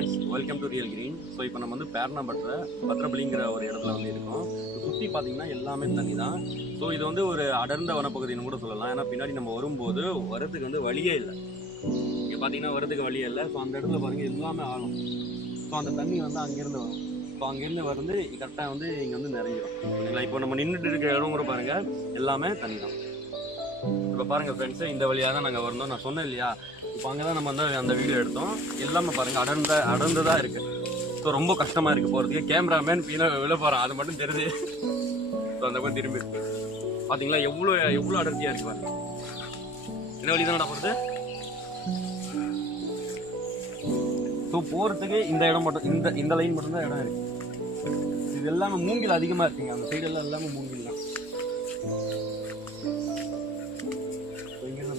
Friends, welcome to real green. So இப்போ நம்ம வந்து பத்ரபலிங்கிற ஒரு இடத்துல வந்து இருக்கோம். சுற்றி பார்த்தீங்கன்னா எல்லாமே தண்ணி தான். ஸோ இது வந்து ஒரு அடர்ந்த வனப்பகுதின்னு கூட சொல்லலாம். ஏன்னா பின்னாடி நம்ம வரும்போது வரதுக்கு வந்து வழியே இல்லை. இங்கே பார்த்தீங்கன்னா வரதுக்கு வழியே இல்லை. ஸோ அந்த இடத்துல பாருங்கள் எல்லாமே ஆழம். ஸோ அந்த தண்ணி வந்து அங்கேருந்து வரும். ஸோ அங்கேருந்து வந்து கரெக்டாக வந்து இங்கே வந்து நிறைஞ்சிடும். ஓகேங்களா? இப்போ நம்ம நின்றுட்டு இருக்கிற இடம் கூட பாருங்கள், எல்லாமே தண்ணி தான். இப்போ பாருங்கள் ஃப்ரெண்ட்ஸு, இந்த வழியாக தான் நாங்கள் வரணும். நான் சொன்னேன் இல்லையா, இப்போ அங்கே தான் நம்ம வந்து அந்த வீடியோ எடுத்தோம். எல்லாமே பாருங்கள் அடர்ந்ததாக இருக்குது. ஸோ ரொம்ப கஷ்டமாக இருக்குது போகிறதுக்கு. கேமராமேன் விழ போகிறான், அது மட்டும் தெரியுது. ஸோ அந்த மாதிரி திரும்பி இருக்கு பார்த்தீங்களா, எவ்வளோ அடர்த்தியாக இருக்குது பாருங்க. என்ன வழி தான் போகிறது. ஸோ போகிறதுக்கு இந்த இடம் மட்டும், இந்த லைன் மட்டும்தான் இடம் இருக்குது. இது எல்லாமே மூங்கில் அதிகமாக இருக்குங்க. அந்த சைடெல்லாம் எல்லாமே மூங்கில் தான்.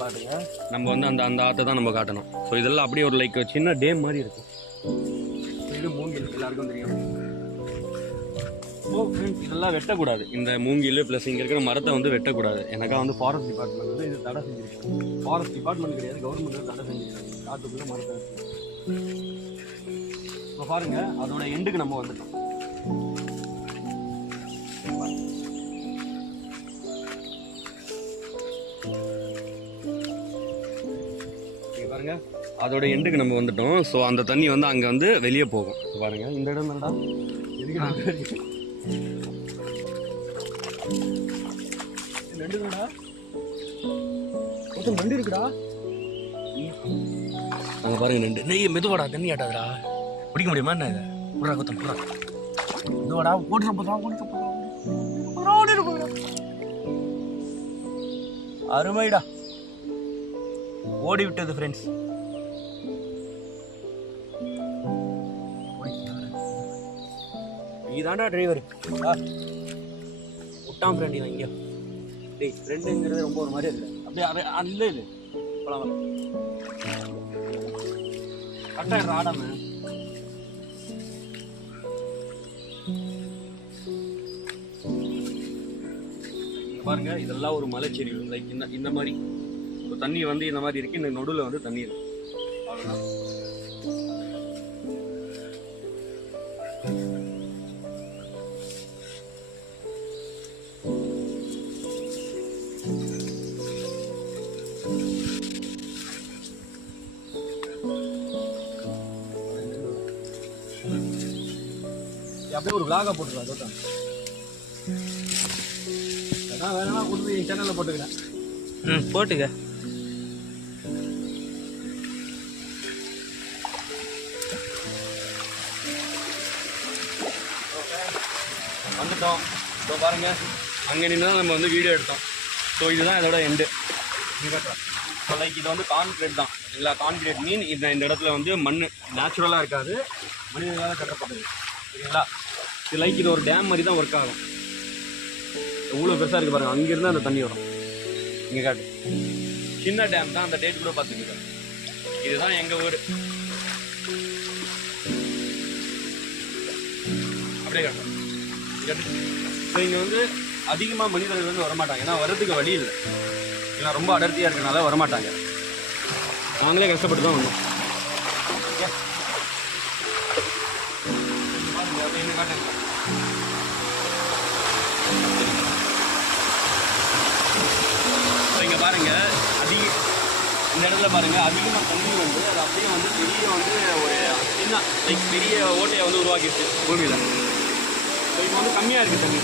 பாருங்க, நம்ம வந்து அந்த ஆற்றை தான் நம்ம காட்டணும். ஸோ இதெல்லாம் அப்படியே ஒரு லைக் சின்ன டேம் மாதிரி இருக்கும். இது மூங்கில் எல்லாருக்கும் தெரியும். ஸோ ஃப்ரெண்ட்ஸ், இதெல்லாம் வெட்டக்கூடாது. இந்த மூங்கில் ப்ளஸ் இங்கே இருக்கிற மரத்தை வந்து வெட்டக்கூடாது. எனக்கா வந்து ஃபாரஸ்ட் டிபார்ட்மெண்ட் வந்து இது தடை செஞ்சிருக்காங்க. ஃபாரஸ்ட் டிபார்ட்மெண்ட் கிடையாது, கவர்மெண்ட் தடை செஞ்சிருக்காங்க. காட்டுக்குள்ள மரத்தை வச்சு. இப்போ பாருங்க, அதோட எண்டுக்கு நம்ம வந்துட்டோம். பாருங்க, அதோட எண்டுக்கு நம்ம வந்துட்டோம். ஸோ அந்த தண்ணி வந்து அங்கே வந்து வெளியே போகும். பாருங்க, இந்த இடம் தான்டா. நண்டு இருக்குடா அங்க பாருங்க. நண்டு நெய் மெதுவாடா, தண்ணி ஆட்டாதடா. பிடிக்க முடியுமா என்ன? இதை புறா கொத்தம் புறா மெதுவாடா அருமைடா. ஓடி விட்டது ஃப்ரெண்ட்ஸ். நீதான்டா டிரைவர். விட்டான் ஃப்ரெண்ட். இவன் இங்கே டேய், ஃப்ரெண்டுங்கிறது ரொம்ப ஒரு மாதிரி இல்லை. அப்படியே இல்லை இல்லை போலாம் கரெக்டாக ஆடாம. பாருங்க, இதெல்லாம் ஒரு மலைச்செரிவு. லைக் இந்த மாதிரி தண்ணி வந்து இந்த மாதிரி இருக்கு. இந்த நடுவில் வந்து தண்ணி இருக்கு. அவ்வளோதான். அப்படியே ஒரு விளாகா போட்டுக்கலாம். அதோதான் வேணா கொண்டு என் சேனலில் போட்டுக்கிறேன். போட்டுக்க. வந்துட்டோம். ஸோ பாருங்க, அங்கே நின்று தான் நம்ம வந்து வீடியோ எடுத்தோம். ஸோ இதுதான் இதோட எண்டு. ஸோ லைக் இது வந்து கான்கிரீட் தான். இல்லை, கான்கிரீட் மீன் இந்த இடத்துல வந்து மண் நேச்சுரலாக இருக்காது, மனிதர்களால் கட்டப்பட்டது. சரிங்களா? இது லைக் இது ஒரு டேம் மாதிரி தான் ஒர்க் ஆகும். எவ்வளோ பெருசாக இருக்குது பாருங்கள். அங்கேருந்து அந்த தண்ணி வரும். இங்கே காட்டு, சின்ன டேம் தான். அந்த டேட் கூட பார்த்துக்கிட்டு. இதுதான் எங்கள் ஊர். அப்படியே காட்டும். ஸோ இங்கே வந்து அதிகமாக மனிதர்கள் வந்து வரமாட்டாங்க. ஏன்னா வரதுக்கு வழி இல்லை. ஏன்னா ரொம்ப அடர்த்தியாக இருக்கிறனால வரமாட்டாங்க. நாங்களே கஷ்டப்பட்டு தான் வந்தோம். இங்கே பாருங்க, இந்த இடத்துல பாருங்க அதிகமாக தண்ணி வந்து அது அப்படியே வந்து பெரிய வந்து ஒரு சின்ன லைக் பெரிய ஓட்டையை வந்து உருவாக்கிடுச்சு பூமியில். ஸோ இப்போ வந்து கம்மியாக இருக்குது தண்ணி.